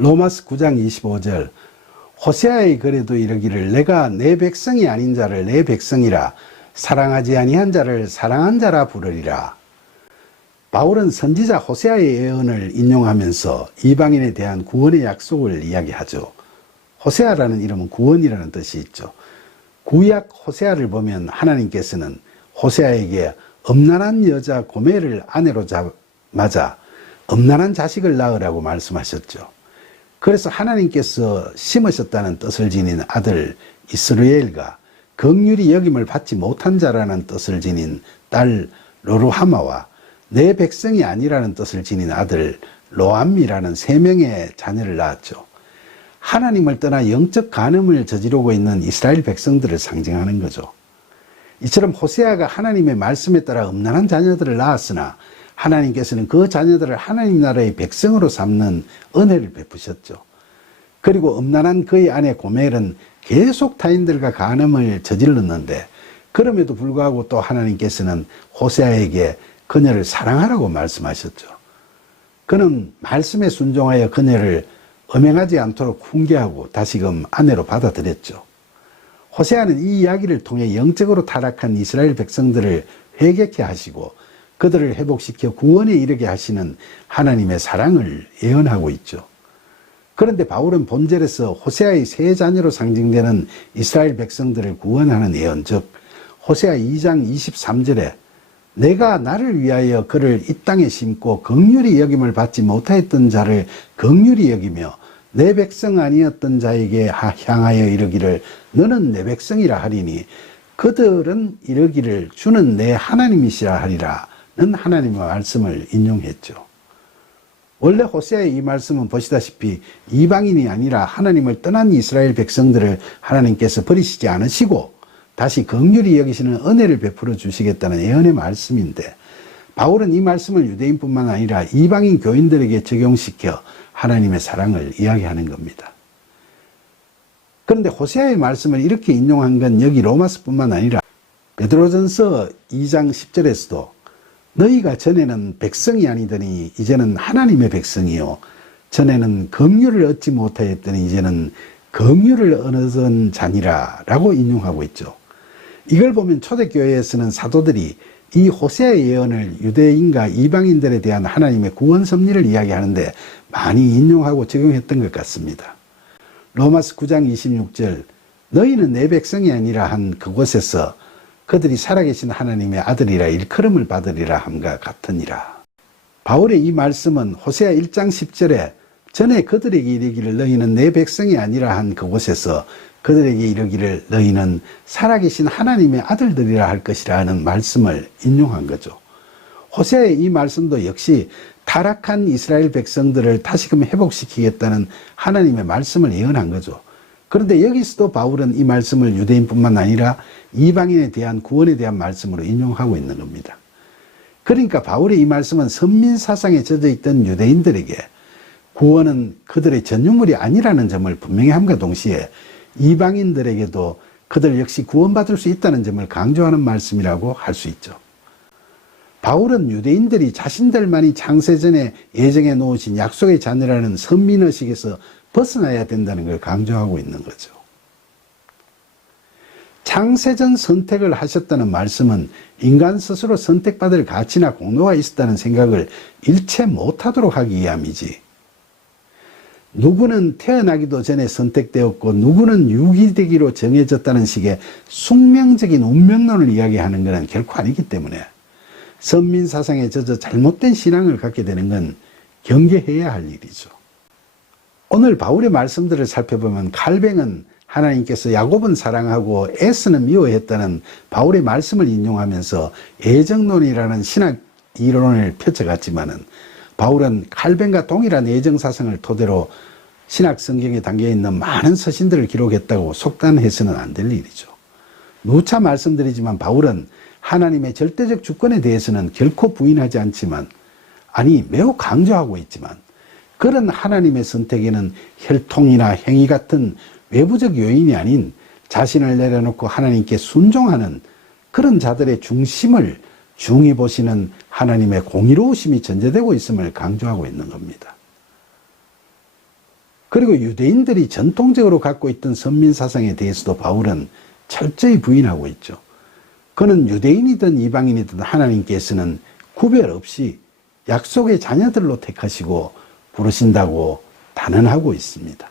로마서 9장 25절 호세아의 글에도 이르기를 내가 내 백성이 아닌 자를 내 백성이라 사랑하지 아니한 자를 사랑한 자라 부르리라. 바울은 선지자 호세아의 예언을 인용하면서 이방인에 대한 구원의 약속을 이야기하죠. 호세아라는 이름은 구원이라는 뜻이 있죠. 구약 호세아를 보면 하나님께서는 호세아에게 음란한 여자 고멜을 아내로 맞아 음란한 자식을 낳으라고 말씀하셨죠. 그래서 하나님께서 심으셨다는 뜻을 지닌 아들 이스루엘과 긍휼히 여김을 받지 못한 자라는 뜻을 지닌 딸 로루하마와 내 백성이 아니라는 뜻을 지닌 아들 로암미라는 3명의 자녀를 낳았죠. 하나님을 떠나 영적 간음을 저지르고 있는 이스라엘 백성들을 상징하는 거죠. 이처럼 호세아가 하나님의 말씀에 따라 음란한 자녀들을 낳았으나 하나님께서는 그 자녀들을 하나님 나라의 백성으로 삼는 은혜를 베푸셨죠. 그리고 음란한 그의 아내 고멜은 계속 타인들과 간음을 저질렀는데 그럼에도 불구하고 또 하나님께서는 호세아에게 그녀를 사랑하라고 말씀하셨죠. 그는 말씀에 순종하여 그녀를 음행하지 않도록 훈계하고 다시금 아내로 받아들였죠. 호세아는 이 이야기를 통해 영적으로 타락한 이스라엘 백성들을 회개케 하시고 그들을 회복시켜 구원에 이르게 하시는 하나님의 사랑을 예언하고 있죠. 그런데 바울은 본절에서 호세아의 세 자녀로 상징되는 이스라엘 백성들을 구원하는 예언, 즉 호세아 2장 23절에 내가 나를 위하여 그를 이 땅에 심고 긍휼히 여김을 받지 못하였던 자를 긍휼히 여기며 내 백성 아니었던 자에게 향하여 이르기를 너는 내 백성이라 하리니 그들은 이르기를 주는 내 하나님이시라 하리라 는 하나님의 말씀을 인용했죠. 원래 호세아의 이 말씀은 보시다시피 이방인이 아니라 하나님을 떠난 이스라엘 백성들을 하나님께서 버리시지 않으시고 다시 긍휼히 여기시는 은혜를 베풀어 주시겠다는 예언의 말씀인데 바울은 이 말씀을 유대인뿐만 아니라 이방인 교인들에게 적용시켜 하나님의 사랑을 이야기하는 겁니다. 그런데 호세아의 말씀을 이렇게 인용한 건 여기 로마서뿐만 아니라 베드로전서 2장 10절에서도 너희가 전에는 백성이 아니더니 이제는 하나님의 백성이요 전에는 긍휼을 얻지 못하였더니 이제는 긍휼을 얻은 자니라 라고 인용하고 있죠. 이걸 보면 초대교회에서는 사도들이 이 호세아의 예언을 유대인과 이방인들에 대한 하나님의 구원 섭리를 이야기하는데 많이 인용하고 적용했던 것 같습니다. 로마서 9장 26절 너희는 내 백성이 아니라 한 그곳에서 그들이 살아계신 하나님의 아들이라 일컬음을 받으리라 함과 같으니라. 바울의 이 말씀은 호세아 1장 10절에 전에 그들에게 이르기를 너희는 내 백성이 아니라 한 그곳에서 그들에게 이르기를 너희는 살아계신 하나님의 아들들이라 할 것이라 하는 말씀을 인용한 거죠. 호세아의 이 말씀도 역시 타락한 이스라엘 백성들을 다시금 회복시키겠다는 하나님의 말씀을 예언한 거죠. 그런데 여기서도 바울은 이 말씀을 유대인뿐만 아니라 이방인에 대한 구원에 대한 말씀으로 인용하고 있는 겁니다. 그러니까 바울의 이 말씀은 선민사상에 젖어있던 유대인들에게 구원은 그들의 전유물이 아니라는 점을 분명히 함과 동시에 이방인들에게도 그들 역시 구원받을 수 있다는 점을 강조하는 말씀이라고 할 수 있죠. 바울은 유대인들이 자신들만이 창세전에 예정해 놓으신 약속의 자녀라는 선민의식에서 벗어나야 된다는 걸 강조하고 있는 거죠. 창세전 선택을 하셨다는 말씀은 인간 스스로 선택받을 가치나 공로가 있었다는 생각을 일체 못하도록 하기 위함이지 누구는 태어나기도 전에 선택되었고 누구는 유기되기로 정해졌다는 식의 숙명적인 운명론을 이야기하는 것은 결코 아니기 때문에 선민사상에 젖어 잘못된 신앙을 갖게 되는 건 경계해야 할 일이죠. 오늘 바울의 말씀들을 살펴보면 칼뱅은 하나님께서 야곱은 사랑하고 에스는 미워했다는 바울의 말씀을 인용하면서 애정론이라는 신학 이론을 펼쳐갔지만은 바울은 칼뱅과 동일한 애정사상을 토대로 신학 성경에 담겨있는 많은 서신들을 기록했다고 속단해서는 안 될 일이죠. 누차 말씀드리지만 바울은 하나님의 절대적 주권에 대해서는 결코 부인하지 않지만 아니 매우 강조하고 있지만 그런 하나님의 선택에는 혈통이나 행위 같은 외부적 요인이 아닌 자신을 내려놓고 하나님께 순종하는 그런 자들의 중심을 중히 보시는 하나님의 공의로우심이 전제되고 있음을 강조하고 있는 겁니다. 그리고 유대인들이 전통적으로 갖고 있던 선민사상에 대해서도 바울은 철저히 부인하고 있죠. 그는 유대인이든 이방인이든 하나님께서는 구별 없이 약속의 자녀들로 택하시고 부르신다고 단언하고 있습니다.